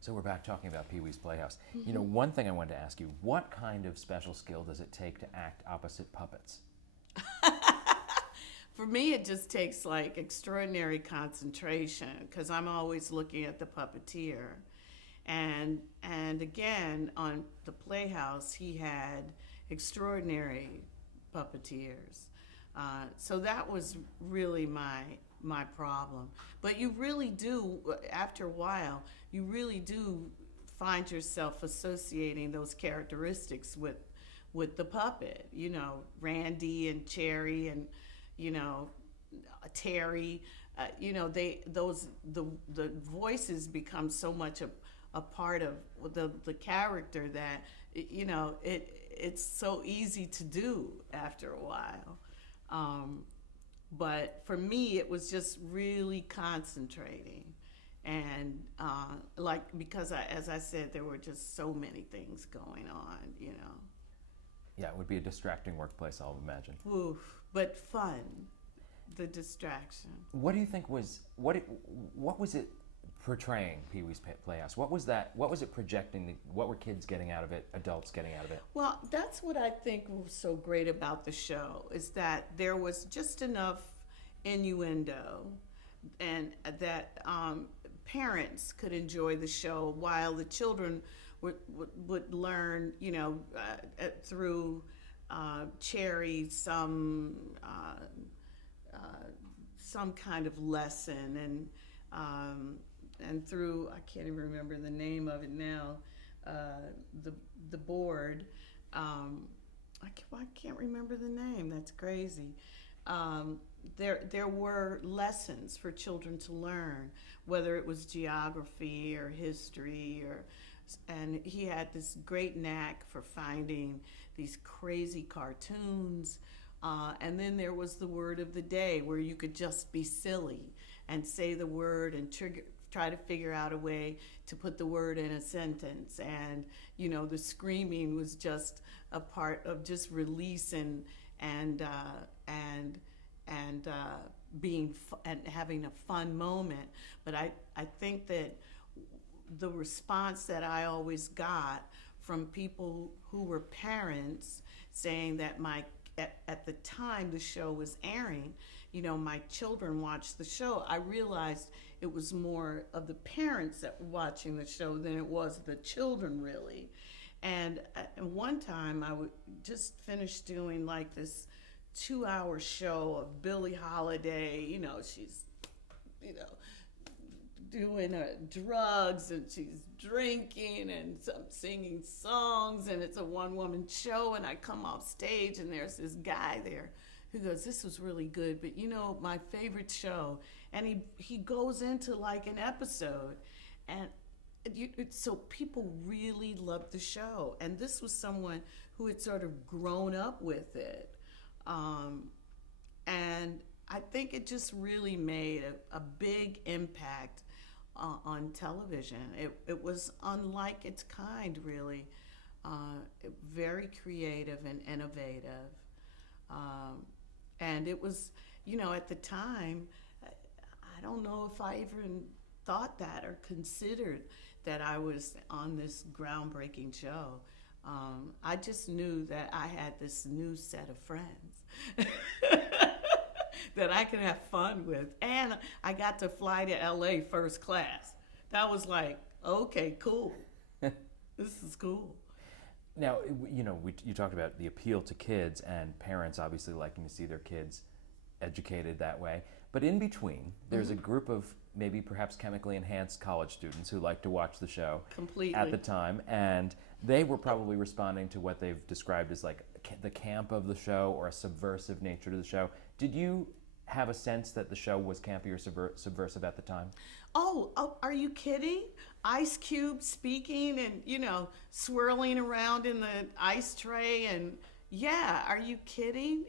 So we're back talking about Pee-wee's Playhouse. You know, Mm-hmm. one thing I wanted to ask you, what kind of special skill does it take to act opposite puppets? For me, it just takes like extraordinary concentration because I'm always looking at the puppeteer. And again, on the Playhouse, he had extraordinary puppeteers. So that was really my problem. But you really do, after a while, you really do find yourself associating those characteristics with the puppet. You know, Randy and Cherry and you know Terry. You know, the voices become so much a part of the character that you know it's so easy to do after a while. Um, but for me, it was just really concentrating, and like because as I said, there were just so many things going on. You know, Yeah, it would be a distracting workplace, I'll imagine. oof, but fun, the distraction. What do you think was what was it portraying Pee-wee's Playhouse? What was that? What was it projecting? What were kids getting out of it? Adults getting out of it? Well, that's what I think was so great about the show is that there was just enough innuendo and that parents could enjoy the show while the children would learn, you know, through Cherry uh, some kind of lesson and through I can't even remember the name of it now, the board. Um, I can't remember the name. That's crazy. Um, there were lessons for children to learn, whether it was geography or history or and he had this great knack for finding these crazy cartoons. And then there was the word of the day where you could just be silly and say the word and try to figure out a way to put the word in a sentence. And, you know, the screaming was just a part of just release and, being and having a fun moment. But I think that the response that I always got from people who were parents saying that at the time the show was airing, you know, my children watched the show. I realized it was more of the parents that were watching the show than it was the children really. And one time I would just finish doing like this 2 hour show of Billie Holiday. You know, she's, you know, doing drugs and she's drinking and some singing songs and it's a one woman show and I come off stage and there's this guy there who goes, this was really good, but you know my favorite show, and he goes into like an episode and so people really loved the show, and this was someone who had sort of grown up with it. um, and I think it just really made a big impact on television. It was unlike its kind, really. Very creative and innovative. Um, and it was, you know, at the time, I don't know if I even thought that or considered that I was on this groundbreaking show. I just knew that I had this new set of friends that I could have fun with. And I got to fly to LA first class. That was like, okay, cool. This is cool. Now, you know, you talked about the appeal to kids and parents obviously liking to see their kids educated that way. But in between, there's a group of maybe perhaps chemically enhanced college students who like to watch the show Completely. at the time, and they were probably responding to what they've described as like the camp of the show or a subversive nature to the show. Did you have a sense that the show was campy or subversive at the time? Oh, are you kidding? Ice Cube speaking and, you know, swirling around in the ice tray. And yeah, are you kidding?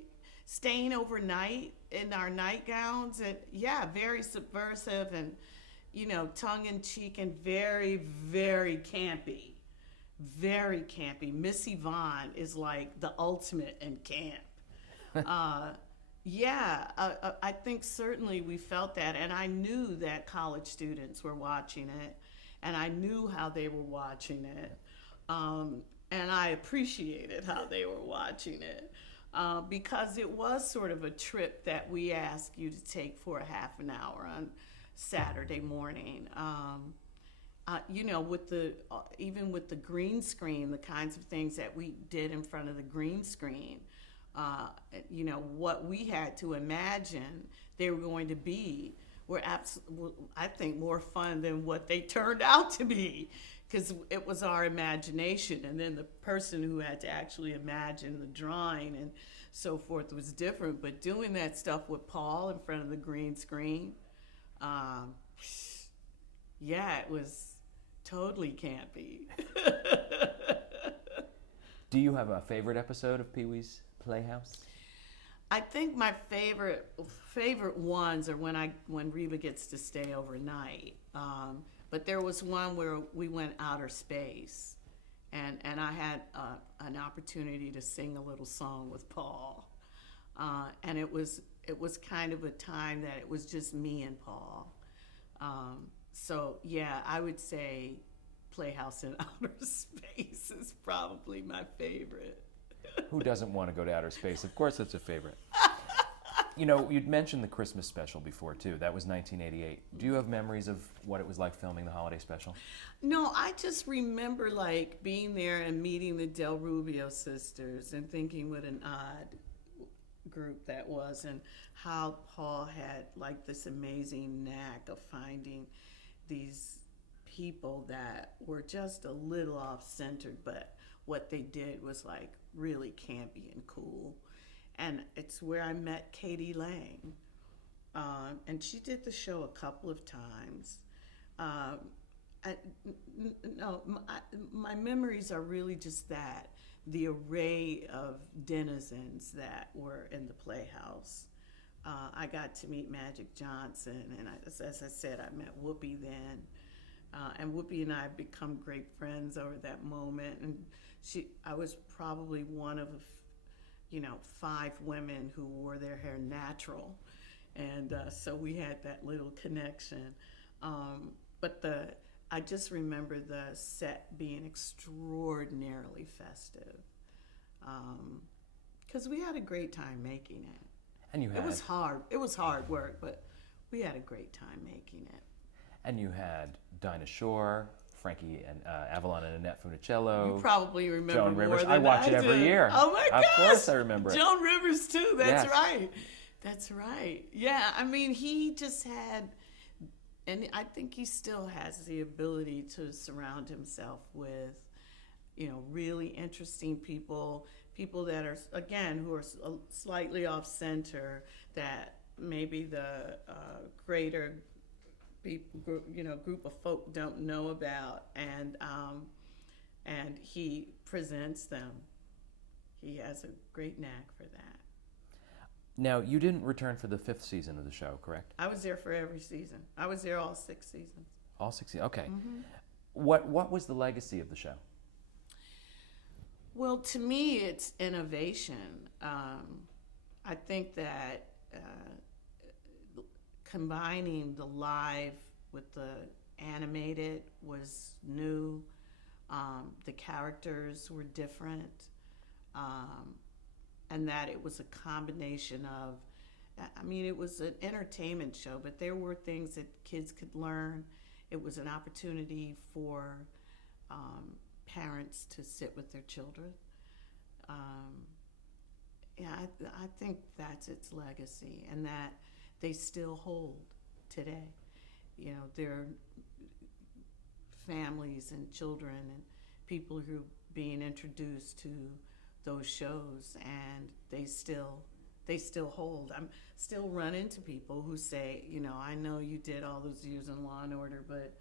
Staying overnight in our nightgowns. And yeah, very subversive and, you know, tongue in cheek and very, very campy. Very campy. Miss Yvonne is like the ultimate in camp. Uh, I think certainly we felt that, and I knew that college students were watching it, and I knew how they were watching it, and I appreciated how they were watching it. Because it was sort of a trip that we asked you to take for a half an hour on Saturday morning. With even with the green screen, the kinds of things that we did in front of the green screen, what we had to imagine they were going to be were I think, more fun than what they turned out to be, because it was our imagination, and then the person who had to actually imagine the drawing and so forth was different. But doing that stuff with Paul in front of the green screen, it was totally campy. Do you have a favorite episode of Pee-wee's Playhouse? I think my favorite ones are when Reba gets to stay overnight. But there was one where we went outer space, and I had an opportunity to sing a little song with Paul, and it was kind of a time that it was just me and Paul. So yeah, I would say Playhouse in Outer Space is probably my favorite. Who doesn't want to go to outer space? Of course, it's a favorite. You'd mentioned the Christmas special before, too. That was 1988. Do you have memories of what it was like filming the holiday special? No, I just remember being there and meeting the Del Rubio sisters and thinking what an odd group that was, and how Paul had this amazing knack of finding these people that were just a little off-centered, but what they did was really campy and cool. And it's where I met Katie Lang, and she did the show a couple of times. My memories are really just that, the array of denizens that were in the Playhouse. I got to meet Magic Johnson, and as I said, I met Whoopi then. And Whoopi and I have become great friends over that moment. And I was probably one of 5 women who wore their hair natural, and so we had that little connection. But I just remember the set being extraordinarily festive, because we had a great time making it. And it was hard. It was hard work, but we had a great time making it. And you had Dinah Shore, Frankie and Avalon and Annette Funicello. You probably remember Joan more Rivers. than I watch it every year. Oh my gosh! Of course, I remember it. Joan Rivers too. That's Yes. right. That's right. Yeah, I mean, he just had, and I think he still has the ability to surround himself with, really interesting people that are, again, who are slightly off center, that maybe the greater group of folk don't know about, and he presents them. He has a great knack for that. Now, you didn't return for the 5th season of the show, correct? I was there for every season. I was there all 6 seasons. All 6 seasons. Okay. Mm-hmm. What was the legacy of the show? Well, to me, it's innovation. I think that combining the live with the animated was new. The characters were different. And that it was a combination of, it was an entertainment show, but there were things that kids could learn. It was an opportunity for parents to sit with their children. I think that's its legacy, and that they still hold today. There are families and children and people who are being introduced to those shows, and they still hold. I'm still run into people who say, I know you did all those years in Law and Order, but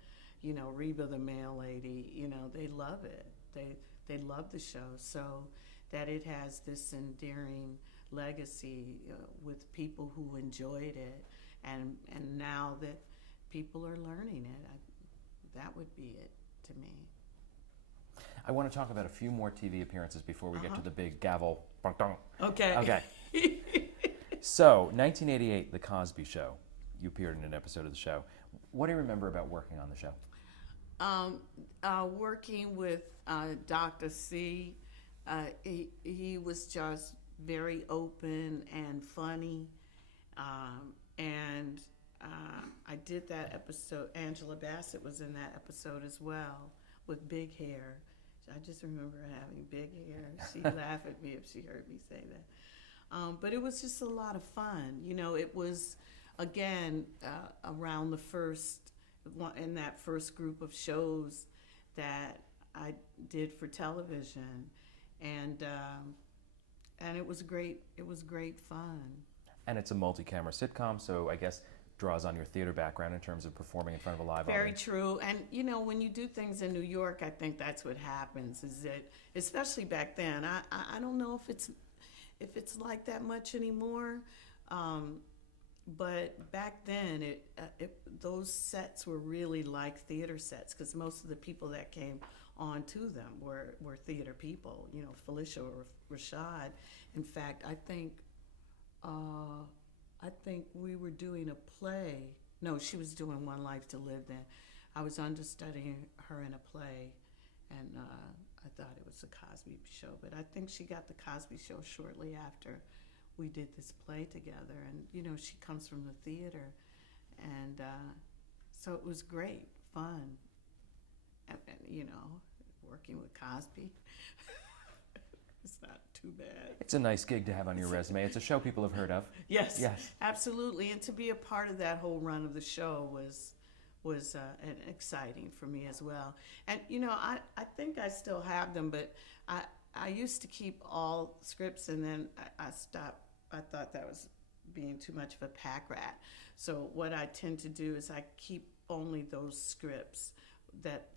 Reba the mail lady, they love it. They love the show, so that it has this endearing legacy with people who enjoyed it, and now that people are learning it, that would be it to me. I want to talk about a few more TV appearances before we get to the big gavel. Okay. Okay. So, 1988, The Cosby Show. You appeared in an episode of the show. What do you remember about working on the show? Um, Working with Dr. C, he was just very open and funny. And I did that episode. Angela Bassett was in that episode as well with big hair. I just remember having big hair. She'd laugh at me if she heard me say that. But it was just a lot of fun. You know, it was, again, around the first, in that first group of shows that I did for television. And it was great. It was great fun. And it's a multi-camera sitcom, so I guess draws on your theater background in terms of performing in front of a live Very audience. true. And you know, when you do things in New York, I think that's what happens. Is that, especially back then, I don't know if it's like that much anymore. But back then, those sets were really like theater sets, because most of the people that came on to them were theater people. You know, Felicia or Rashad. In fact, I think we were doing a play. No, she was doing One Life to Live then. I was understudying her in a play, and I thought it was the Cosby Show. But I think she got the Cosby Show shortly after we did this play together. And, you know, she comes from the theater. And so it was great, fun. And, you know, working with Cosby. It's not too bad. It's a nice gig to have on your resume. It's a show people have heard of. Yes, Yes. absolutely. And to be a part of that whole run of the show was exciting for me as well. And you know, I think I still have them, but I used to keep all scripts, and then I stopped. I thought that was being too much of a pack rat. So what I tend to do is I keep only those scripts that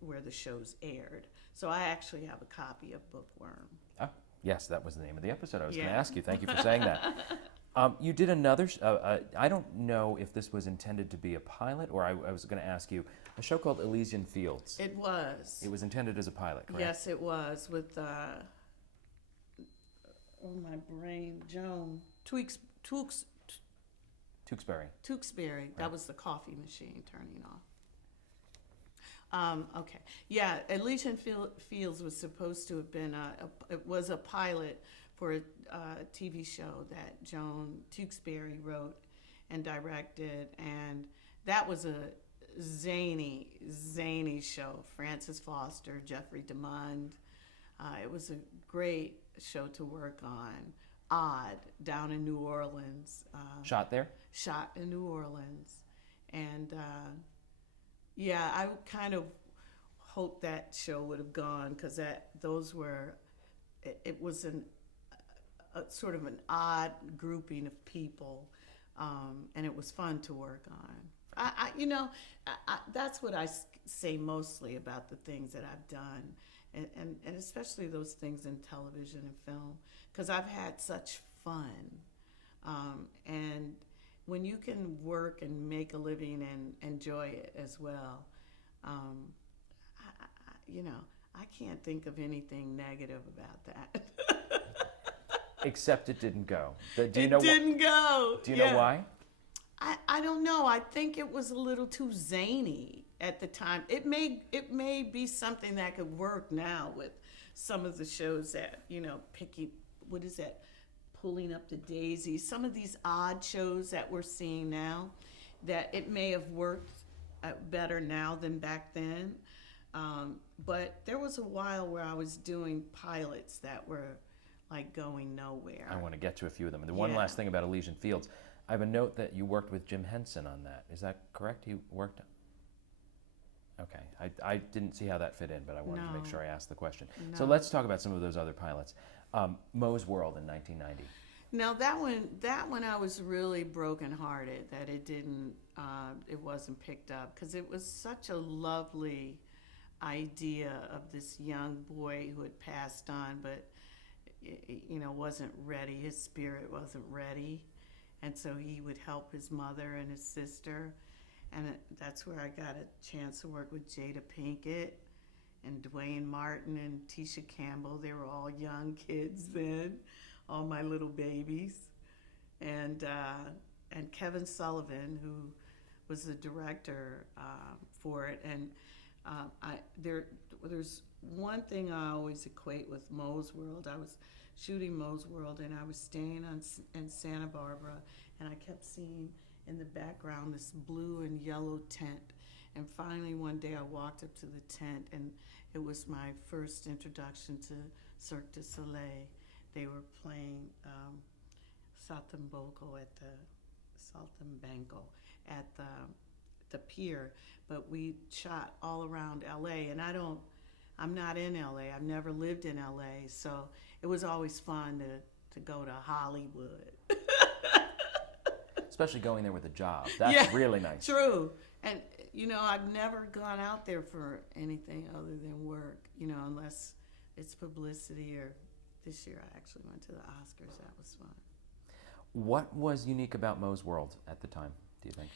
where the show's aired. So I actually have a copy of Bookworm. Oh, yes, that was the name of the episode I was going to Yeah. ask you. Thank you for saying that. You did another, I don't know if this was intended to be a pilot, or I was going to ask you, a show called Elysian Fields. It was. It was intended as a pilot, correct? Yes, it was, with my brain, Joan Tewksbury. Tewksbury. That was the coffee machine turning off. Okay, yeah, Elysian Fields was supposed to have been it was a pilot for a TV show that Joan Tewksbury wrote and directed, and that was a zany show. Francis Foster, Jeffrey DeMund. It was a great show to work on. Odd, down in New Orleans. Shot there? Shot in New Orleans. And yeah, I kind of hoped that show would have gone, because it was a sort of an odd grouping of people, and it was fun to work on. That's what I say mostly about the things that I've done, and especially those things in television and film, because I've had such fun. And when you can work and make a living and enjoy it as well, I can't think of anything negative about that. Except it didn't go. Didn't go. Do you know why? I don't know. I think it was a little too zany at the time. It may be something that could work now with some of the shows that, Pulling Up the Daisy, some of these odd shows that we're seeing now, that it may have worked better now than back then. But there was a while where I was doing pilots that were like going nowhere. I want to get to a few of them. And the one last thing about Elysian Fields, I have a note that you worked with Jim Henson on that. Is that correct? You worked? Okay. I didn't see how that fit in, but I wanted to make sure I asked the question. No. So let's talk about some of those other pilots. Moe's World in 1990. Now that one I was really brokenhearted that it wasn't picked up, because it was such a lovely idea of this young boy who had passed on, but wasn't ready. His spirit wasn't ready, and so he would help his mother and his sister, and that's where I got a chance to work with Jada Pinkett and Dwayne Martin and Tisha Campbell. They were all young kids then, all my little babies, and Kevin Sullivan, who was the director for it. And There's one thing I always equate with Moe's World. I was shooting Moe's World, and I was staying in Santa Barbara, and I kept seeing in the background this blue and yellow tent. And finally, one day, I walked up to the tent, and it was my first introduction to Cirque du Soleil. They were playing Saltimbanco at the pier, but we shot all around LA, and I'm not in LA. I've never lived in LA, so it was always fun to go to Hollywood. Especially going there with a job. That's really nice. True. And I've never gone out there for anything other than work, unless it's publicity, or this year I actually went to the Oscars. That was fun. What was unique about Moe's World at the time, do you think?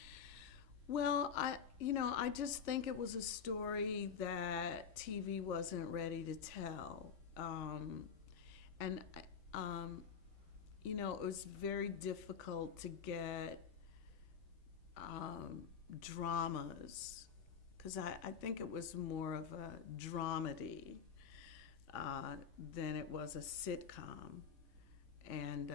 Well, I just think it was a story that TV wasn't ready to tell. It was very difficult to get dramas, because I think it was more of a dramedy than it was a sitcom. And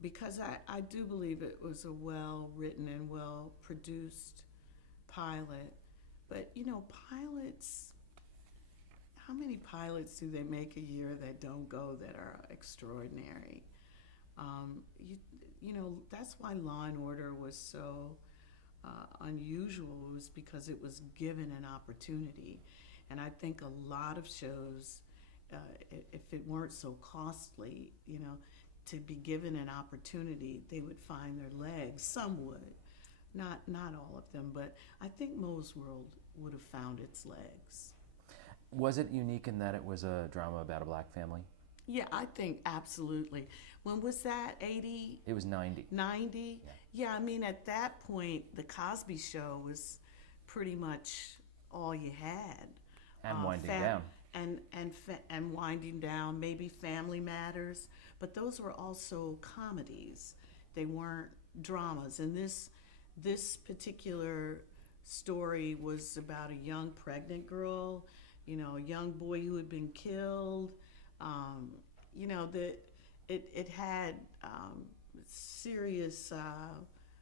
because I do believe it was a well-written and well-produced pilot. But, pilots, how many pilots do they make a year that don't go, that are extraordinary? That's why Law and Order was so unusual, was because it was given an opportunity. And I think a lot of shows, if it weren't so costly, to be given an opportunity, they would find their legs. Some would, not all of them, but I think Moe's World would have found its legs. Was it unique in that it was a drama about a black family? Yeah, I think absolutely. When was that, 80? It was 90. 90? Yeah, I mean, at that point, The Cosby Show was pretty much all you had. And winding down. And winding down, maybe Family Matters, but those were also comedies. They weren't dramas. And this particular story was about a young pregnant girl, a young boy who had been killed. It had serious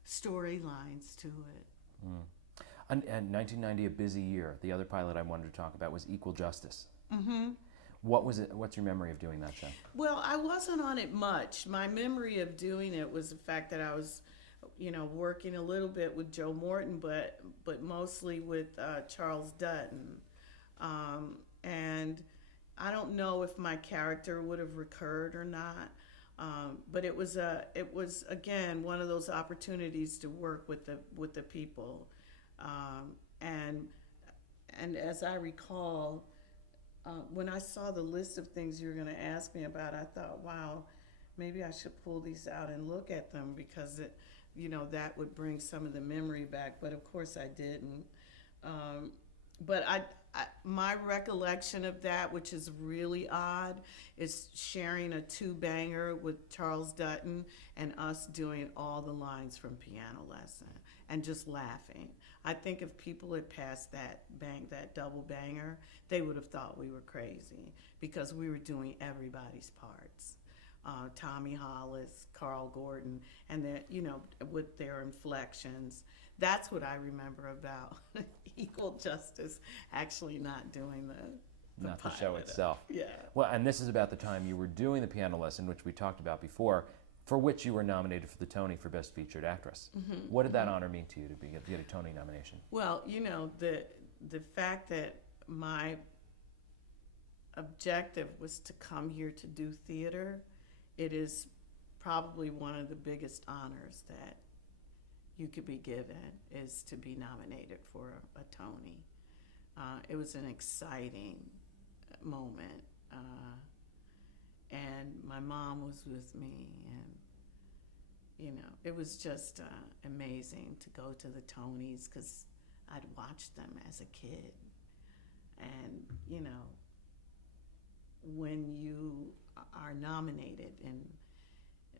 storylines to it. Mm. And 1990, a busy year. The other pilot I wanted to talk about was Equal Justice. Mm-hmm. What was it? What's your memory of doing that show? Well, I wasn't on it much. My memory of doing it was the fact that I was, working a little bit with Joe Morton, but mostly with Charles Dutton. And I don't know if my character would have recurred or not. But it was again one of those opportunities to work with the people. And as I recall, when I saw the list of things you were going to ask me about, I thought, wow, maybe I should pull these out and look at them, because that would bring some of the memory back. But of course I didn't. But my recollection of that, which is really odd, is sharing a two-banger with Charles Dutton and us doing all the lines from Piano Lesson and just laughing. I think if people had passed that double banger, they would have thought we were crazy, because we were doing everybody's parts. Tommy Hollis, Carl Gordon, and then, with their inflections. That's what I remember about Equal Justice, actually not doing the Not the show itself. Yeah. Well, and this is about the time you were doing the Piano Lesson, which we talked about before, for which you were nominated for the Tony for Best Featured Actress. Mm-hmm. What did that honor mean to you, to get a Tony nomination? Well, the fact that my objective was to come here to do theater, it is probably one of the biggest honors that you could be given, is to be nominated for a Tony. It was an exciting moment. And my mom was with me, and it was just amazing to go to the Tonys, because I'd watched them as a kid. And when you are nominated in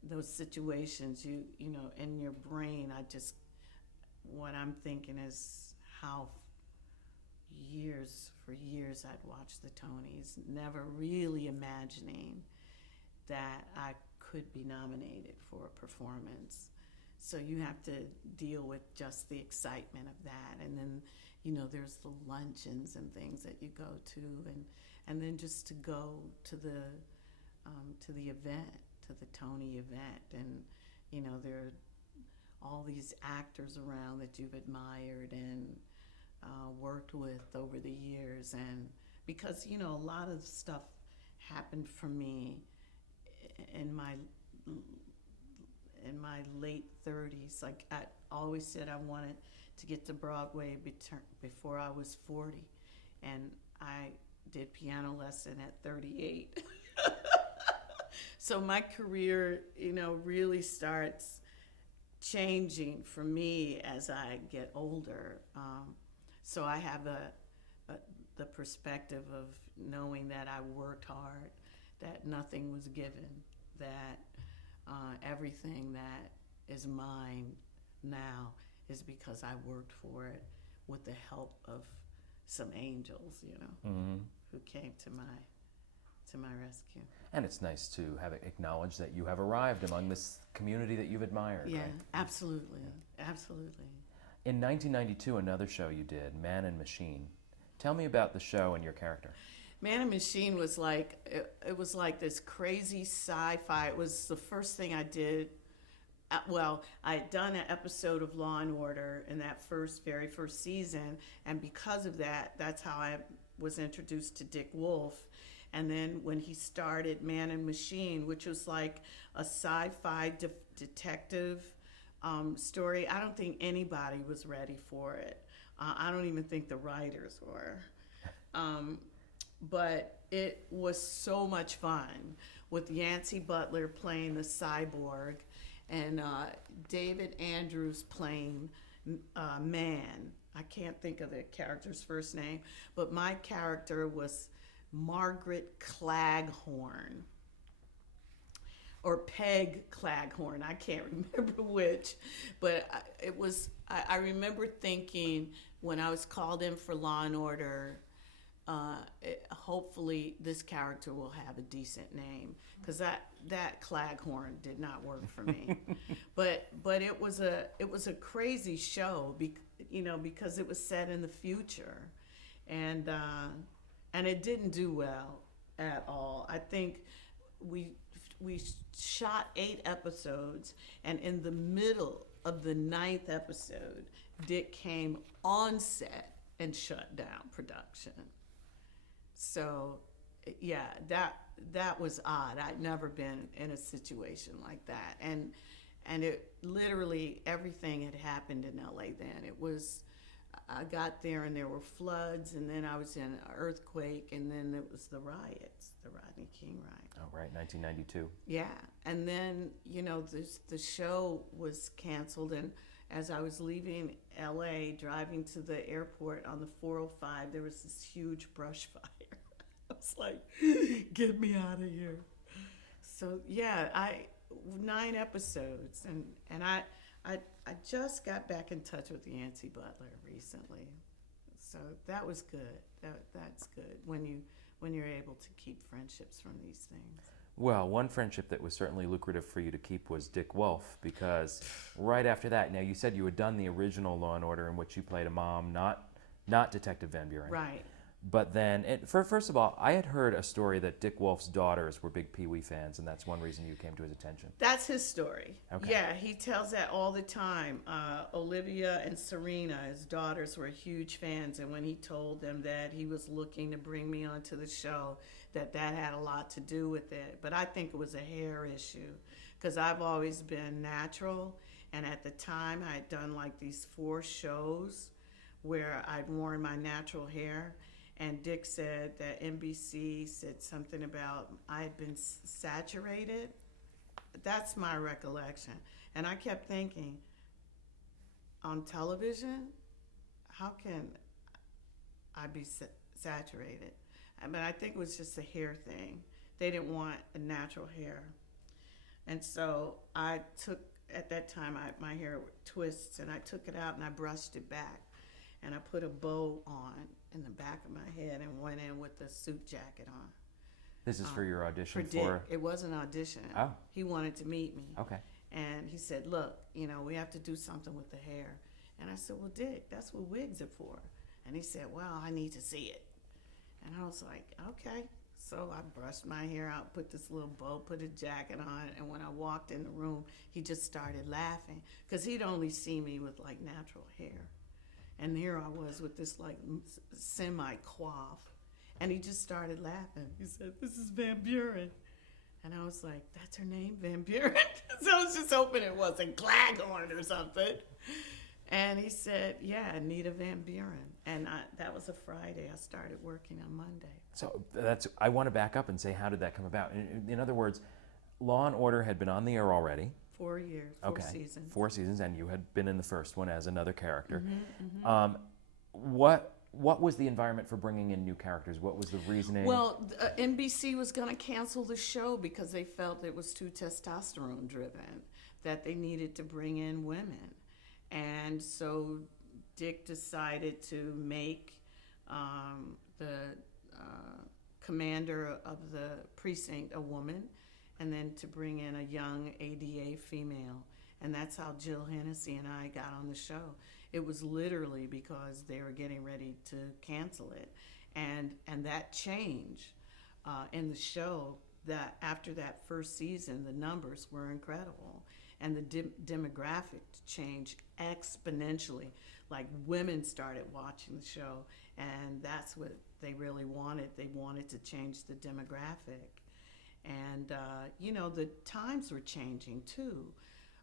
those situations, you in your brain, what I'm thinking is how for years I'd watched the Tonys, never really imagining that I could be nominated for a performance. So you have to deal with just the excitement of that, and then there's the luncheons and things that you go to, and then just to go to the event, to the Tony event, and there are all these actors around that you've admired and worked with over the years, and because a lot of stuff happened for me in my late 30s. Like I always said, I wanted to get to Broadway before I was 40, and I did piano lesson at 38. So my career, really starts changing for me as I get older. So I have the perspective of knowing that I worked hard, that nothing was given, that everything that is mine now is because I worked for it with the help of some angels, Mm-hmm. who came to my rescue. And it's nice to have it acknowledged that you have arrived among this community that you've admired. Yeah, right? absolutely, absolutely. In 1992, another show you did, Man and Machine. Tell me about the show and your character. Man and Machine was like, it was like this crazy sci-fi. It was the first thing I did. Well, I had done an episode of Law and Order in that very first season, and because of that, that's how I was introduced to Dick Wolf. And then when he started Man and Machine, which was like a sci-fi detective story, I don't think anybody was ready for it. I don't even think the writers were. But it was so much fun with Yancey Butler playing the cyborg and David Andrews playing Man. I can't think of the character's first name, but my character was Margaret Claghorn. Or Peg Claghorn, I can't remember which, but I remember thinking when I was called in for Law and Order, hopefully this character will have a decent name, because that Claghorn did not work for me. but it was a crazy show, because it was set in the future, and it didn't do well at all. I think we shot 8 episodes, and in the middle of the 9th episode, Dick came on set and shut down production. So, yeah, that was odd. I'd never been in a situation like that, and it literally everything had happened in LA then. I got there and there were floods, and then I was in an earthquake, and then it was the riots, the Rodney King riot. Oh, right, 1992. Yeah, and then, the show was canceled, and as I was leaving LA, driving to the airport on the 405, there was this huge brush fire. I was like, get me out of here. So, yeah, 9 episodes, and I just got back in touch with Yancey Butler recently, so that was good. That's good when you're able to keep friendships from these things. Well, one friendship that was certainly lucrative for you to keep was Dick Wolf, because right after that, now you said you had done the original Law and Order in which you played a mom, not Detective Van Buren. Right. But then, first of all, I had heard a story that Dick Wolf's daughters were big Pee Wee fans, and that's one reason you came to his attention. That's his story. Okay. Yeah, he tells that all the time. Olivia and Serena, his daughters, were huge fans, and when he told them that he was looking to bring me onto the show, that had a lot to do with it. But I think it was a hair issue, because I've always been natural, and at the time I had done like these 4 shows where I'd worn my natural hair. And Dick said that NBC said something about I had been saturated. That's my recollection. And I kept thinking, on television, how can I be saturated? But I think it was just a hair thing. They didn't want a natural hair. And so at that time, my hair twists, and I took it out and I brushed it back. and I put a bow on in the back of my head and went in with the suit jacket on. This is for your audition For Dick. It was an audition. Oh. He wanted to meet me. Okay. And he said, look, we have to do something with the hair. And I said, well, Dick, that's what wigs are for. And he said, well, I need to see it. And I was like, okay. So I brushed my hair out, put this little bow, put a jacket on, and when I walked in the room, he just started laughing because he'd only see me with like natural hair. And here I was with this like semi-coif, and he just started laughing. He said, this is Van Buren. And I was like, that's her name, Van Buren? So I was just hoping it wasn't Claghorn or something. And he said, yeah, Anita Van Buren. And that was a Friday. I started working on Monday. So I want to back up and say, how did that come about? In other words, Law and Order had been on the air already. 4 years, 4 seasons. 4 seasons, and you had been in the first one as another character. Mm-hmm, mm-hmm. What was the environment for bringing in new characters? What was the reasoning? Well, NBC was going to cancel the show because they felt it was too testosterone driven, that they needed to bring in women. And so Dick decided to make the commander of the precinct a woman, and then to bring in a young ADA female. And that's how Jill Hennessy and I got on the show. It was literally because they were getting ready to cancel it. And that change in the show, that after that first season, the numbers were incredible. And the demographic changed exponentially. Like, women started watching the show, and that's what they really wanted. They wanted to change the demographic. And, the times were changing, too.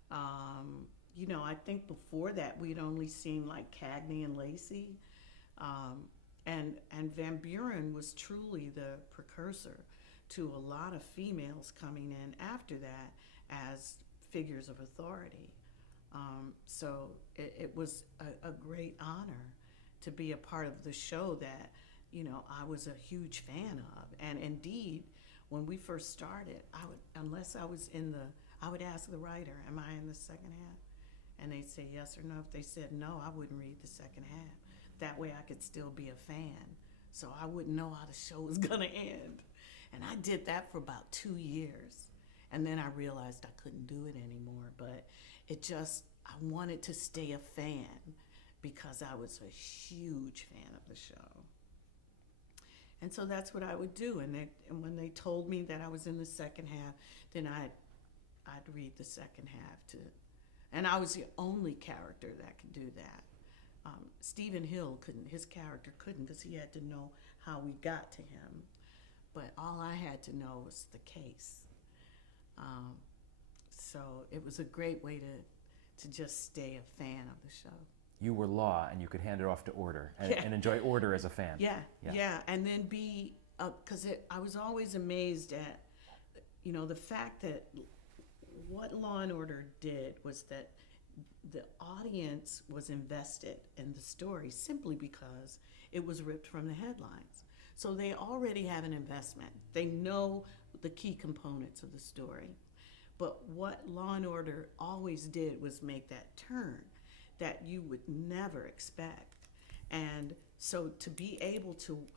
I think before that, we'd only seen, like, Cagney and Lacey. And Van Buren was truly the precursor to a lot of females coming in after that as figures of authority. So it was a great honor to be a part of the show that, I was a huge fan of. And indeed, when we first started, I would ask the writer, am I in the second half? And they'd say yes or no. If they said no, I wouldn't read the second half. That way I could still be a fan. So I wouldn't know how the show was gonna end. And I did that for about 2 years. And then I realized I couldn't do it anymore, but I wanted to stay a fan because I was a huge fan of the show. And so that's what I would do. And when they told me that I was in the second half, then I'd read the second half too. And I was the only character that could do that. Stephen Hill couldn't, his character couldn't, because he had to know how we got to him. But all I had to know was the case. So it was a great way to just stay a fan of the show. You were Law, and you could hand it off to Order and enjoy Order as a fan. Yeah. And then because I was always amazed at, the fact that what Law and Order did was that the audience was invested in the story simply because it was ripped from the headlines. So they already have an investment. They know the key components of the story. But what Law and Order always did was make that turn that you would never expect. And so to be able to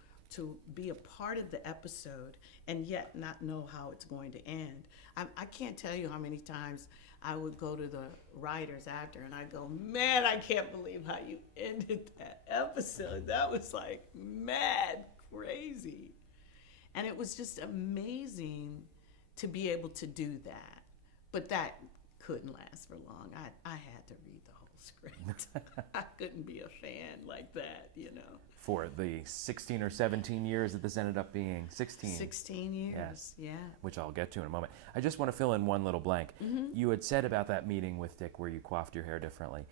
be a part of the episode and yet not know how it's going to end. I can't tell you how many times I would go to the writers after and I'd go, man, I can't believe how you ended that episode. That was like mad crazy. And it was just amazing to be able to do that. But that couldn't last for long. I had to read the whole script. I couldn't be a fan like that, For the 16 or 17 years that this ended up being. 16. 16 years, yeah. Which I'll get to in a moment. I just want to fill in one little blank. Mm-hmm. You had said about that meeting with Dick where you coiffed your hair differently.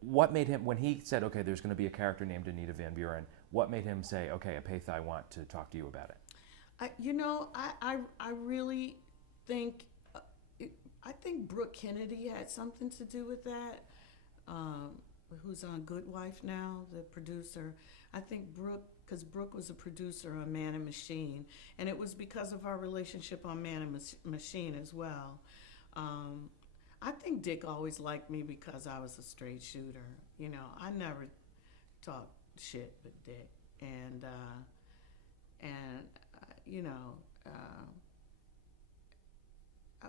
What made him, when he said, okay, there's going to be a character named Anita Van Buren, what made him say, okay, Epatha, I want to talk to you about it? I really think, I think Brooke Kennedy had something to do with that. Who's on Good Wife now, the producer. I think because Brooke was a producer on Man and Machine, and it was because of our relationship on Man and Machine as well. I think Dick always liked me because I was a straight shooter. I never talk shit but dick. And you know,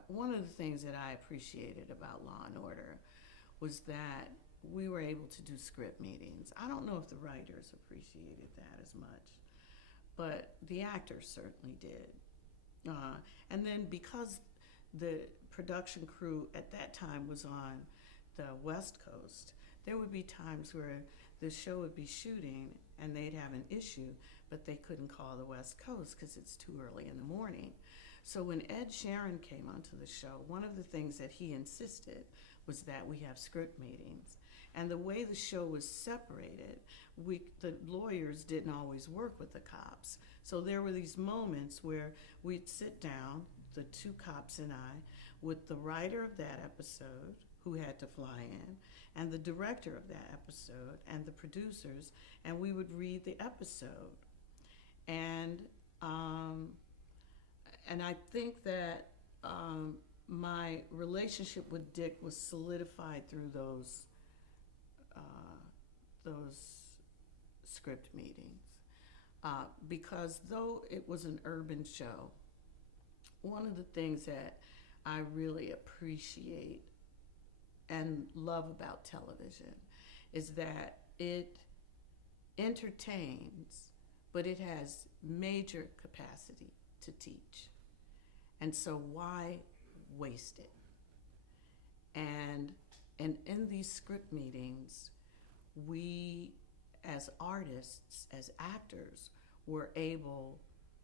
one of the things that I appreciated about Law and Order was that we were able to do script meetings. I don't know if the writers appreciated that as much, but the actors certainly did. And then because the production crew at that time was on the West Coast, there would be times where the show would be shooting and they'd have an issue, but they couldn't call the West Coast because it's too early in the morning. So when Ed Sheeran came onto the show, one of the things that he insisted was that we have script meetings. And the way the show was separated, the lawyers didn't always work with the cops. So there were these moments where we'd sit down, the two cops and I, with the writer of that episode, who had to fly in, and the director of that episode, and the producers, and we would read the episode. And I think that my relationship with Dick was solidified through those script meetings. Because though it was an urban show, one of the things that I really appreciate and love about television is that it entertains, but it has major capacity to teach. And so why waste it? And in these script meetings, we as artists, as actors, were able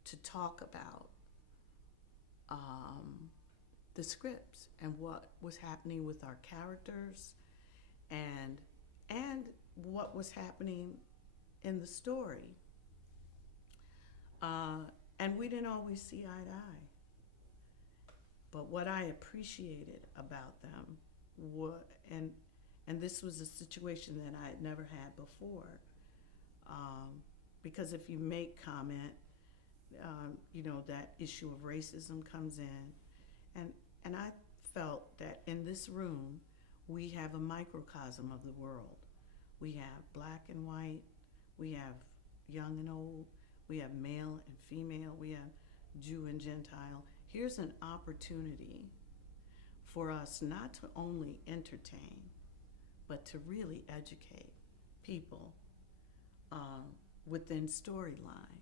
to talk about the scripts and what was happening with our characters and what was happening in the story. And we didn't always see eye to eye. But what I appreciated about them, and this was a situation that I had never had before, because if you make comment, that issue of racism comes in, and I felt that in this room we have a microcosm of the world. We have black and white, we have young and old, we have male and female, we have Jew and Gentile. Here's an opportunity for us not to only entertain, but to really educate people within storyline.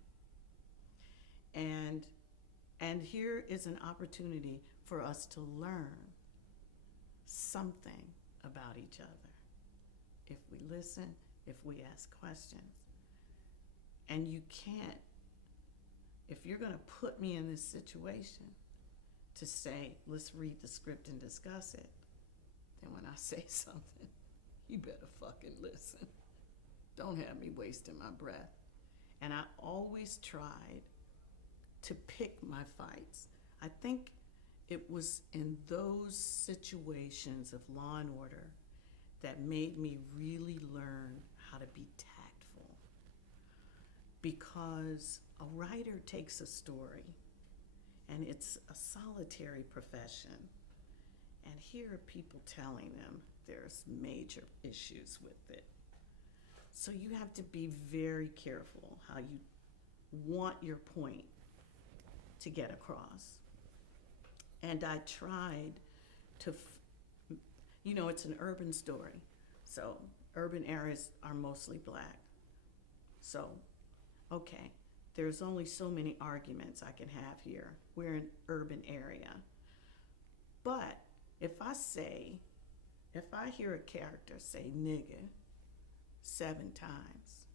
And here is an opportunity for us to learn something about each other if we listen, if we ask questions. And you can't, if you're going to put me in this situation to say, let's read the script and discuss it, then when I say something, you better fucking listen. Don't have me wasting my breath. And I always tried to pick my fights. I think it was in those situations of Law and Order that made me really learn how to be tactful. Because a writer takes a story, and it's a solitary profession. And here are people telling them there's major issues with it. So you have to be very careful how you want your point to get across. And I tried to, it's an urban story. So urban areas are mostly black. So, okay, there's only so many arguments I can have here. We're an urban area. But if I hear a character say nigga 7 times,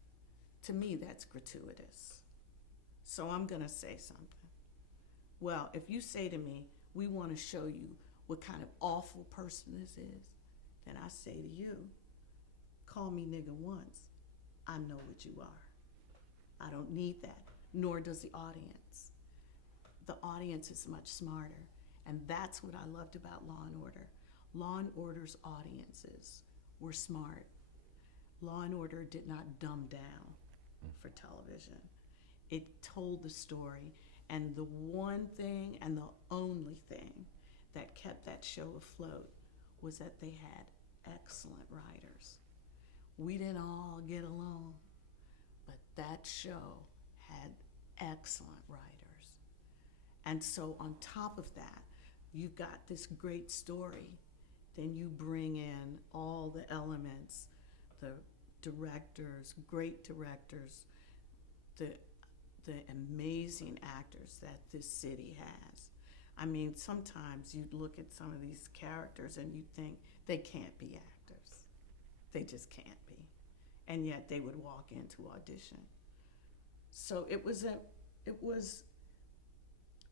to me that's gratuitous. So I'm gonna say something. Well, if you say to me, we wanna show you what kind of awful person this is, then I say to you, call me nigga once. I know what you are. I don't need that, nor does the audience. The audience is much smarter, and that's what I loved about Law and Order. Law and Order's audiences were smart. Law and Order did not dumb down for television. It told the story, and the one thing and the only thing that kept that show afloat was that they had excellent writers. We didn't all get along, but that show had excellent writers. And so on top of that, you've got this great story. Then you bring in all the elements, the directors, great directors, the amazing actors that this city has. I mean, sometimes you look at some of these characters and you think they can't be actors. They just can't be. And yet they would walk into audition. So it was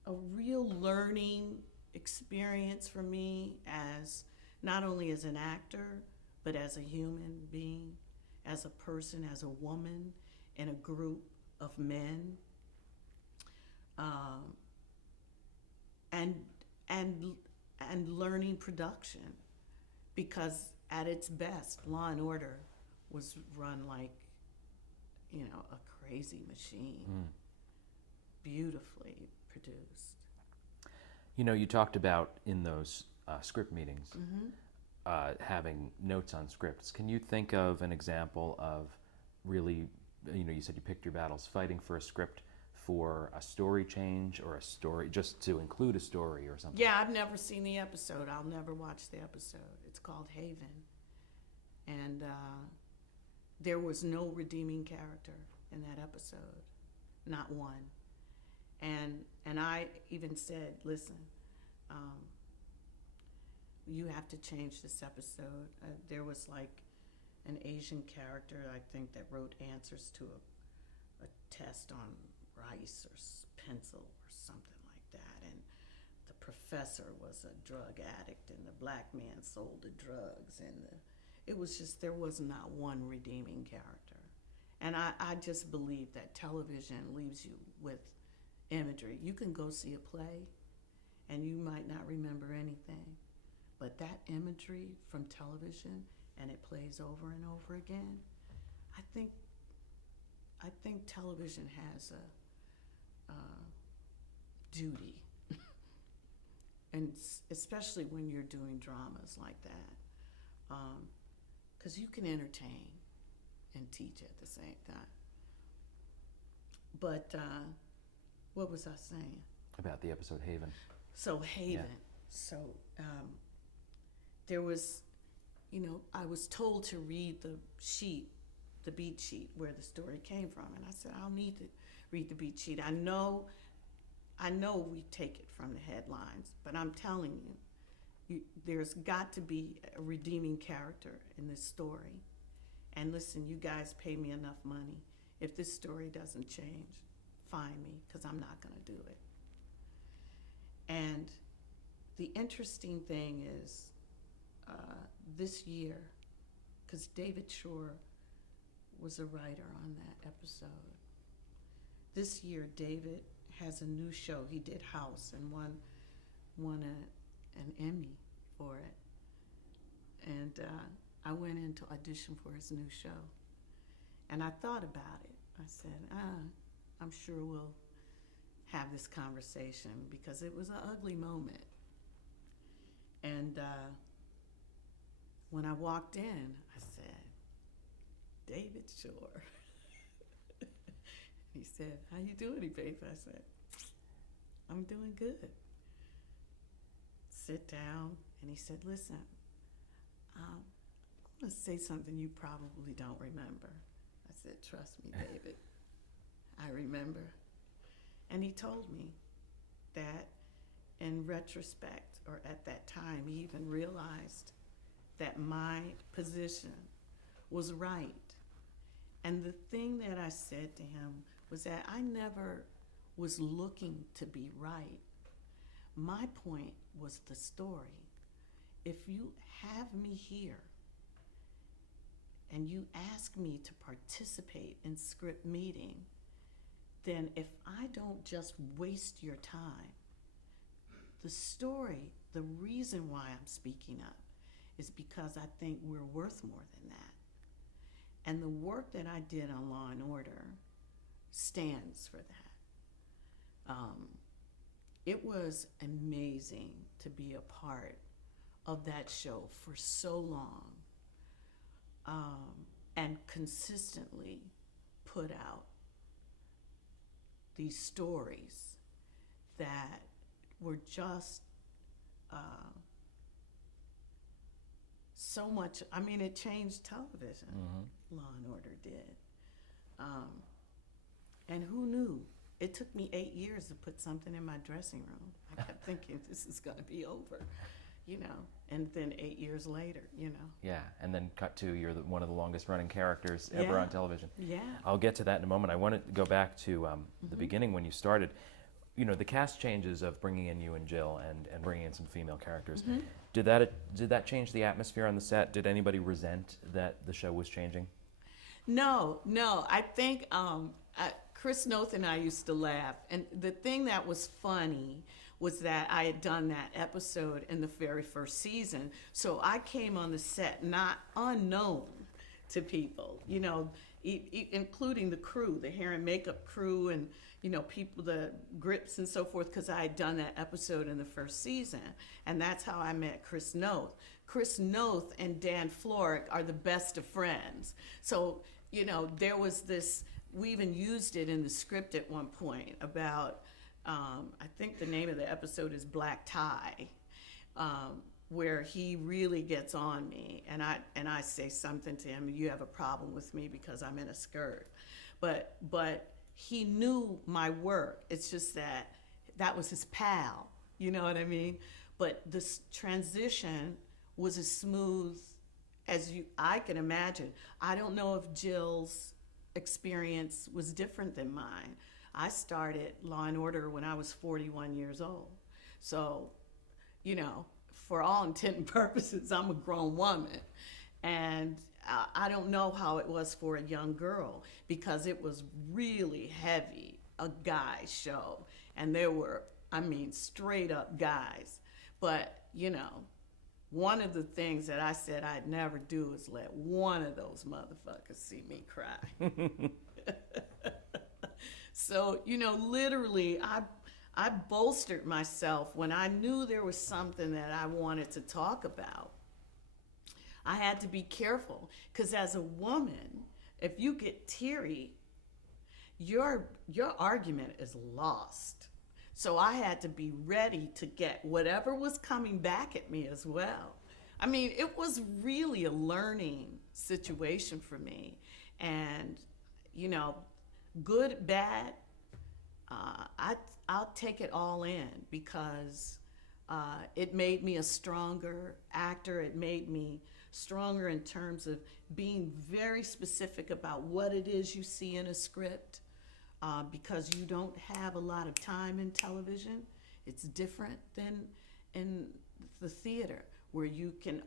a real learning experience for me, as not only as an actor, but as a human being, as a person, as a woman in a group of men, and learning production, because at its best, Law and Order was run like, a crazy machine, beautifully produced. You talked about in those script meetings having notes on scripts. Can you think of an example of really, you said you picked your battles, fighting for a script for a story change or a story, just to include a story or something? Yeah, I've never seen the episode. I'll never watch the episode. It's called Haven. And there was no redeeming character in that episode, not one. And I even said, listen, you have to change this episode. There was like an Asian character, I think, that wrote answers to a test on rice or pencil or something like that. And the professor was a drug addict and the black man sold the drugs. And it was just, there was not one redeeming character. And I just believe that television leaves you with imagery. You can go see a play and you might not remember anything, but that imagery from television, and it plays over and over again, I think television has a duty, and especially when you're doing dramas like that, because you can entertain and teach at the same time. But what was I saying? About the episode Haven. So Haven. Yeah. So there was, I was told to read the sheet, the beat sheet where the story came from, and I said, I'll need to read the beat sheet. I know we take it from the headlines, but I'm telling you, there's got to be a redeeming character in this story. And listen, you guys pay me enough money. If this story doesn't change, find me, because I'm not going to do it. And the interesting thing is, this year, because David Shore was a writer on that episode, this year David has a new show. He did House and won an Emmy for it. And I went in to audition for his new show. And I thought about it. I said, I'm sure we'll have this conversation, because it was an ugly moment. And when I walked in, I said, David Shore. He said, how you doing, Epatha? I said, I'm doing good. Sit down. And he said, listen, I'm going to say something you probably don't remember. I said, trust me, David, I remember. And he told me that in retrospect, or at that time, he even realized that my position was right. And the thing that I said to him was that I never was looking to be right. My point was the story. If you have me here and you ask me to participate in script meeting, then if I don't just waste your time, the story, the reason why I'm speaking up is because I think we're worth more than that. And the work that I did on Law and Order stands for that. It was amazing to be a part of that show for so long. and consistently put out these stories that were just so much. I mean, it changed television. Law and Order did. And who knew? It took me 8 years to put something in my dressing room. I kept thinking this is going to be over, you know. And then 8 years later, you know. Yeah, and then cut to you're one of the longest running characters ever on television. Yeah. I'll get to that in a moment. I want to go back to the beginning when you started. You know, the cast changes of bringing in you and Jill and bringing in some female characters. Did that change the atmosphere on the set? Did anybody resent that the show was changing? No. I think Chris Noth and I used to laugh. And the thing that was funny was that I had done that episode in the very first season. So I came on the set not unknown to people, you know, including the crew, the hair and makeup crew, and, you know, people, the grips and so forth, because I had done that episode in the first season. And that's how I met Chris Noth. Chris Noth and Dan Florek are the best of friends. So, you know, there was this, we even used it in the script at one point about, I think the name of the episode is Black Tie, where he really gets on me, and I say something to him, you have a problem with me because I'm in a skirt. But he knew my work. It's just that was his pal, you know what I mean? But this transition was as smooth as I can imagine. I don't know if Jill's experience was different than mine. I started Law and Order when I was 41 years old. So, you know, for all intent and purposes, I'm a grown woman. And I don't know how it was for a young girl, because it was really heavy, a guy show. And there were, I mean, straight up guys. But, you know, one of the things that I said I'd never do is let one of those motherfuckers see me cry. So, you know, literally, I bolstered myself when I knew there was something that I wanted to talk about. I had to be careful, because as a woman, if you get teary, your argument is lost. So I had to be ready to get whatever was coming back at me as well. I mean, it was really a learning situation for me. And, you know, good, bad, I'll take it all in, because it made me a stronger actor. It made me stronger in terms of being very specific about what it is you see in a script, because you don't have a lot of time in television. It's different than in the theater, where you can't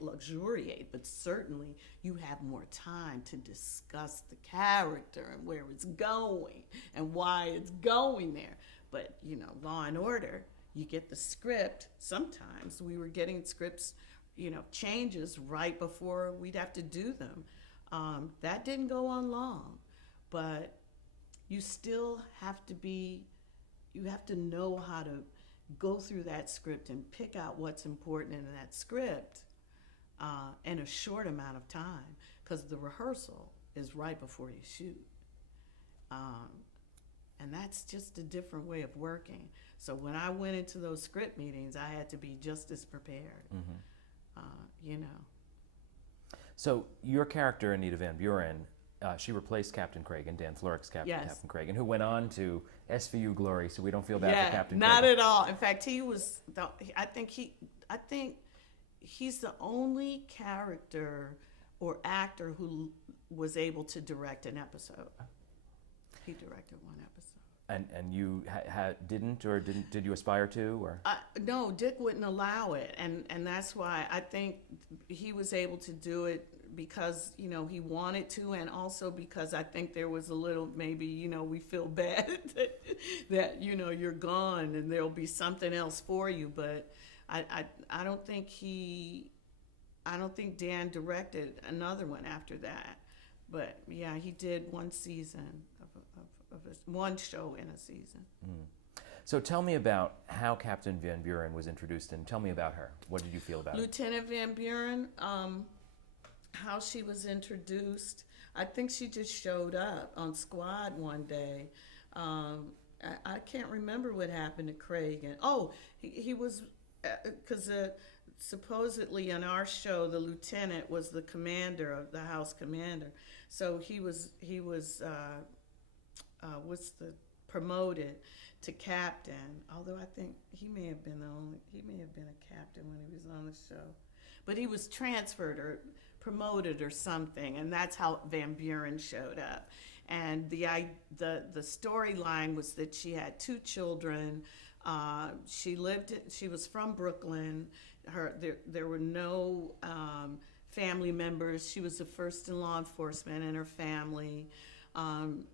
luxuriate, but certainly you have more time to discuss the character and where it's going and why it's going there. But, you know, Law and Order, you get the script. Sometimes we were getting scripts, you know, changes right before we'd have to do them. That didn't go on long, but you still have to know how to go through that script and pick out what's important in that script in a short amount of time, because the rehearsal is right before you shoot. And that's just a different way of working. So when I went into those script meetings, I had to be just as prepared, you know. So your character, Anita Van Buren, she replaced Captain Cragen, Dan Florek's Captain Cragen, who went on to SVU glory, so we don't feel bad for Captain Cragen. Not at all. In fact, I think he's the only character or actor who was able to direct an episode. He directed one episode. And you did you aspire to, or? No, Dick wouldn't allow it, and that's why I think he was able to do it, because, you know, he wanted to, and also because I think there was a little, maybe, you know, we feel bad that you know, you're gone and there'll be something else for you. But I don't think Dan directed another one after that. But yeah, he did one season of one show in a season. So tell me about how Captain Van Buren was introduced, and tell me about her. What did you feel about her? Lieutenant Van Buren, how she was introduced. I think she just showed up on Squad one day. I can't remember what happened to Craig. And oh, he was because supposedly in our show the lieutenant was the commander of the house commander. So he was what's the promoted to captain. Although I think he may have been a captain when he was on the show, but he was transferred or promoted or something, and that's how Van Buren showed up. And the storyline was that she had two children. She was from Brooklyn. There were no family members. She was the first in law enforcement in her family.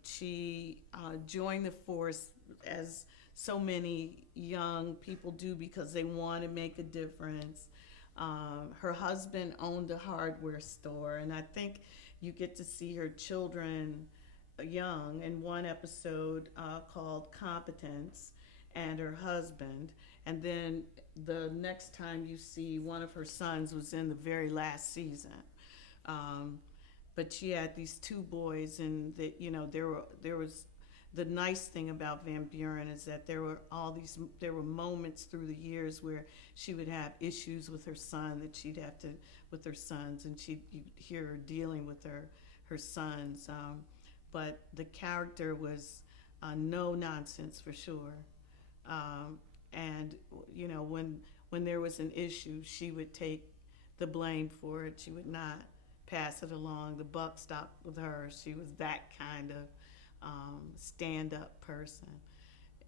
She joined the force as so many young people do because they want to make a difference. Her husband owned a hardware store, and I think you get to see her children young in one episode called Competence, and her husband. And then the next time you see one of her sons was in the very last season. But she had these two boys, and that there was the nice thing about Van Buren is that there were moments through the years where she would have issues with her son that she'd have to with her sons, and you'd hear her dealing with her sons. But the character was no nonsense for sure. And when there was an issue, she would take the blame for it. She would not pass it along. The buck stopped with her. She was that kind of stand-up person,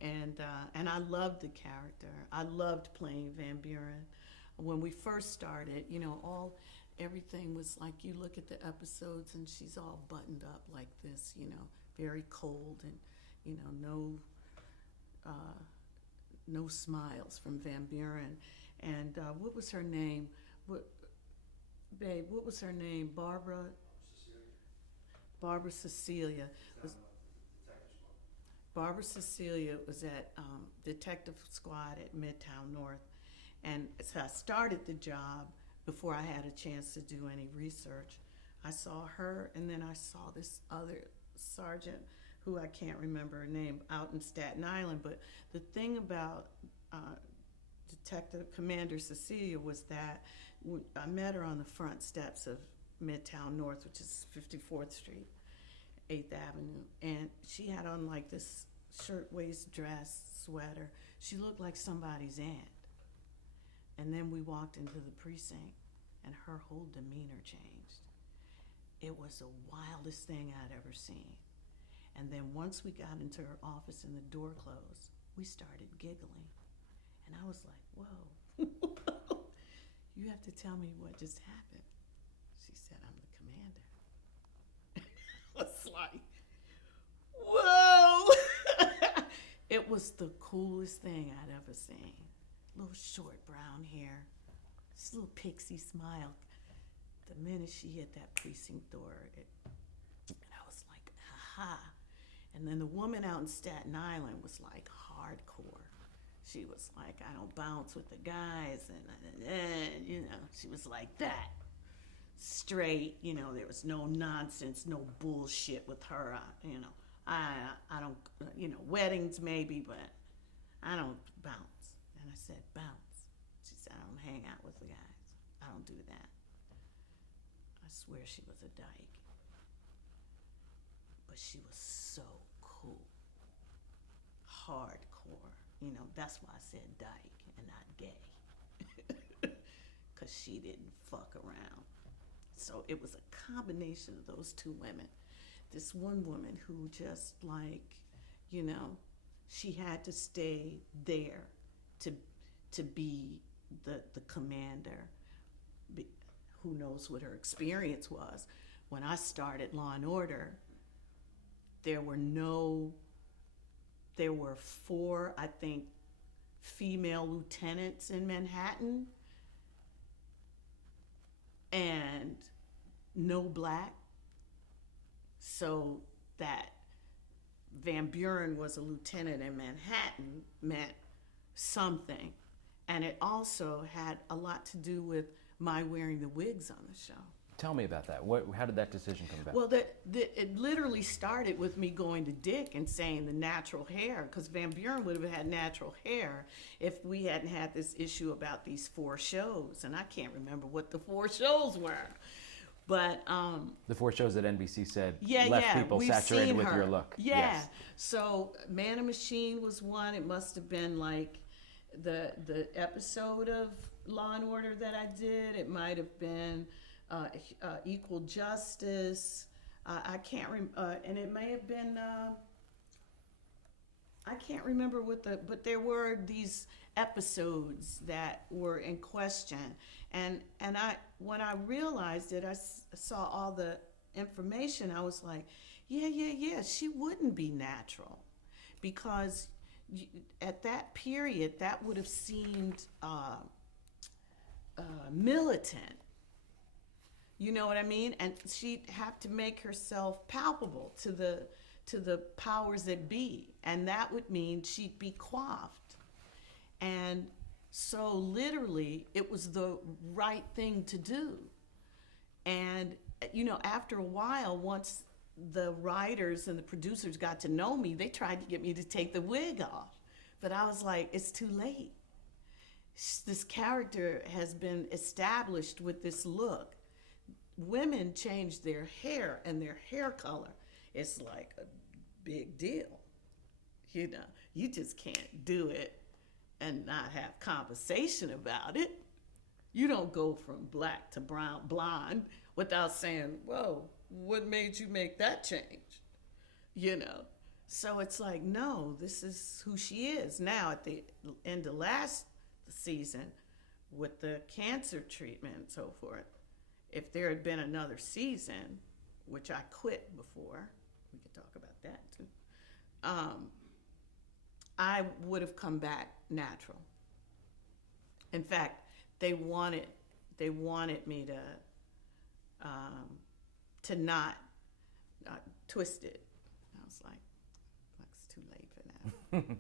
and I loved the character. I loved playing Van Buren. When we first started, everything was like, you look at the episodes and she's all buttoned up like this, very cold, and no smiles from Van Buren. And what was her name? What was her name? Barbara Cecilia. Barbara Cecilia was at Detective Squad at Midtown North. And so I started the job before I had a chance to do any research. I saw her, and then I saw this other sergeant who I can't remember her name out in Staten Island. But the thing about Detective Commander Cecilia was that I met her on the front steps of Midtown North, which is 54th Street. 8th Avenue, and she had on like this shirtwaist dress, sweater. She looked like somebody's aunt. And then we walked into the precinct, and her whole demeanor changed. It was the wildest thing I'd ever seen. And then once we got into her office and the door closed, we started giggling. And I was like, whoa, you have to tell me what just happened. She said, I'm the commander. Was like, whoa! It was the coolest thing I'd ever seen. Little short brown hair, this little pixie smile. The minute she hit that precinct door, and I was like, aha. And then the woman out in Staten Island was like hardcore. She was like, I don't bounce with the guys, and she was like that. Straight, there was no nonsense, no bullshit with her. I don't, weddings maybe, but I don't bounce. And I said, bounce. She said, I don't hang out with the guys. I don't do that. I swear she was a dyke. But she was so cool. Hardcore. That's why I said dyke and not gay. Because she didn't fuck around. So it was a combination of those two women. This one woman who just she had to stay there to be the commander. Who knows what her experience was. When I started Law and Order, there were 4, I think, female lieutenants in Manhattan, and no black. So that Van Buren was a lieutenant in Manhattan meant something. And it also had a lot to do with my wearing the wigs on the show. Tell me about that. How did that decision come about? Well, it literally started with me going to Dick and saying the natural hair, because Van Buren would have had natural hair if we hadn't had this issue about these 4 shows. And I can't remember what the 4 shows were. But the 4 shows that NBC said yeah, left yeah, people we've saturated seen with her. your look. Yeah. Yes. So Man and Machine was one. It must have been like the episode of Law and Order that I did. It might have been Equal Justice. I can't and it may have been I can't remember but there were these episodes that were in question, and when I realized it, I saw all the information. I was like, yeah, she wouldn't be natural, because at that period that would have seemed militant. You know what I mean? And she'd have to make herself palpable to the powers that be, and that would mean she'd be coiffed. And so literally it was the right thing to do. And after a while, once the writers and the producers got to know me, they tried to get me to take the wig off, but I was like, it's too late. This character has been established with this look. Women change their hair and their hair color. It's like a big deal. You just can't do it and not have conversation about it. You don't go from black to blonde without saying, whoa, what made you make that change? So it's like, no, this is who she is. Now at the end of last season, with the cancer treatment and so forth, if there had been another season, which I quit before, we could talk about that too, I would have come back natural. In fact, they wanted me to not twist it. I was like, it's too late for that.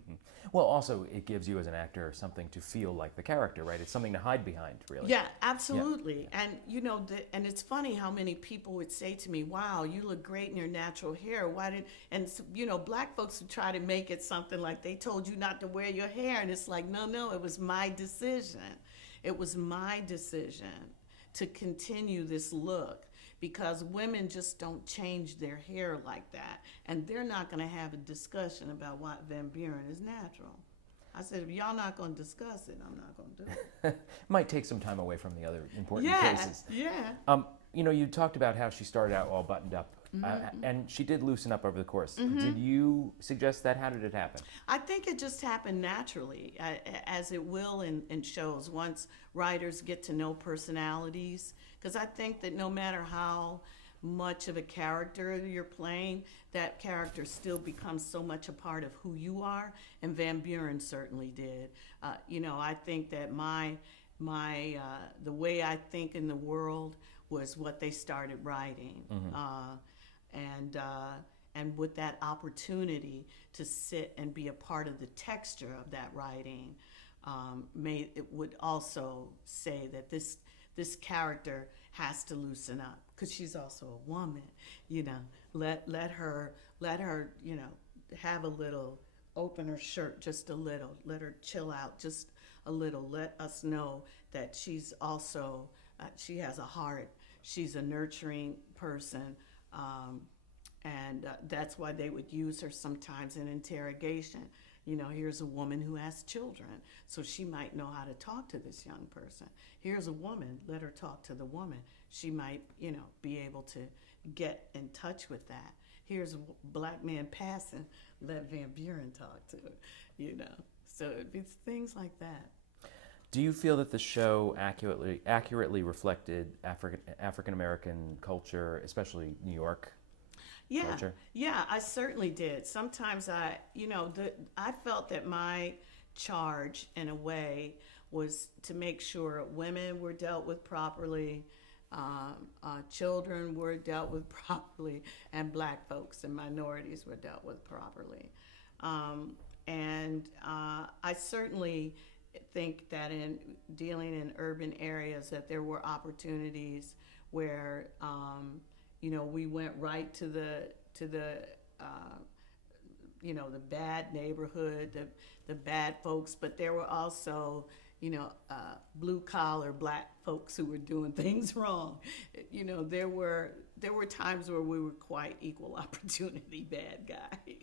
Well, also, it gives you as an actor something to feel like the character, right? It's something to hide behind, really. Yeah, absolutely. Yeah. And and it's funny how many people would say to me, "Wow, you look great in your natural hair. Why did?" And black folks would try to make it something like they told you not to wear your hair, and it's like, no, it was my decision. It was my decision to continue this look, because women just don't change their hair like that. And they're not going to have a discussion about why Van Buren is natural. I said, if y'all not going to discuss it, I'm not going to do it. Might take some time away from the other important cases. Yeah. You talked about how she started out all buttoned up, and she did loosen up over the course. Mm-hmm. Did you suggest that? How did it happen? I think it just happened naturally, as it will in shows, once writers get to know personalities. Because I think that no matter how much of a character you're playing, that character still becomes so much a part of who you are, and Van Buren certainly did. I think that my the way I think in the world was what they started writing. Mm-hmm. And with that opportunity to sit and be a part of the texture of that writing, it would also say that this character has to loosen up, because she's also a woman. Let her have a little, open her shirt just a little, let her chill out just a little, let us know that she's also she has a heart, she's a nurturing person. And that's why they would use her sometimes in interrogation. Here's a woman who has children, so she might know how to talk to this young person. Here's a woman, let her talk to the woman. She might, be able to get in touch with that. Here's a black man passing, let Van Buren talk to her, So it's things like that. Do you feel that the show accurately reflected African American culture, especially New York? Culture? Yeah, I certainly did. Sometimes I felt that my charge, in a way, was to make sure women were dealt with properly, children were dealt with properly, and black folks and minorities were dealt with properly. I certainly think that in dealing in urban areas, that there were opportunities where we went right to the the bad neighborhood, the bad folks, but there were also blue collar black folks who were doing things wrong. There were times where we were quite equal opportunity bad guy.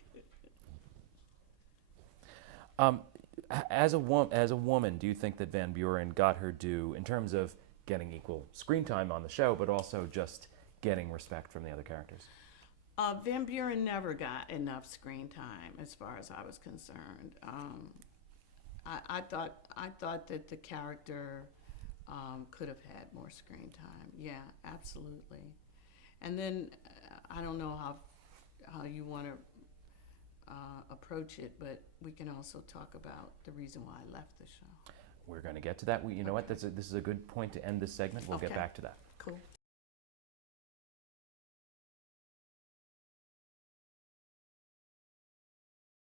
As a woman, do you think that Van Buren got her due in terms of getting equal screen time on the show, but also just getting respect from the other characters? Van Buren never got enough screen time, as far as I was concerned. I thought that the character could have had more screen time. Yeah, absolutely. And then I don't know how you want to approach it, but we can also talk about the reason why I left the show. We're going to get to that. You know what? This is a good point to end this segment. We'll get Okay. back to that. Cool.